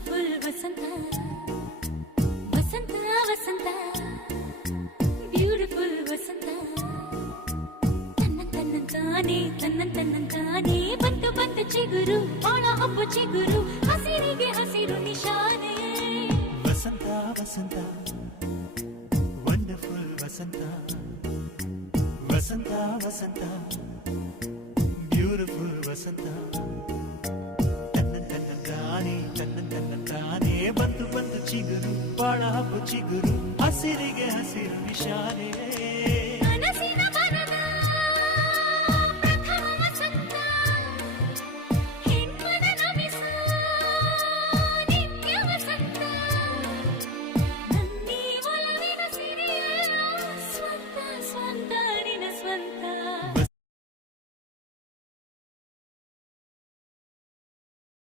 beautiful ವಸಂತ ವಸಂತ ವಸಂತ beautiful ವಸಂತ ತನ್ನಂತಾನೆ ಬಂತು ಬಂತು ಚಿಗುರು ಬಾಳ ಹಬ್ಬ ಚಿಗುರು ಹಸಿರಿಗೆ ಹಸಿರು ನಿಶಾನೆ ವಸಂತ ವಸಂತ ವಂಡರ್ಫುಲ್ ವಸಂತ ವಸಂತ ವಸಂತ ಬ್ಯೂಟಿಫುಲ್ ವಸಂತ ತನ್ನಂತಾನೆ ಬಂತು ಬಂತು ಚಿಗುರು ಬಾಳ ಹಬ್ಬ ಚಿಗುರು ಹಸಿರಿಗೆ ಹಸಿರು ನಿಶಾನೆ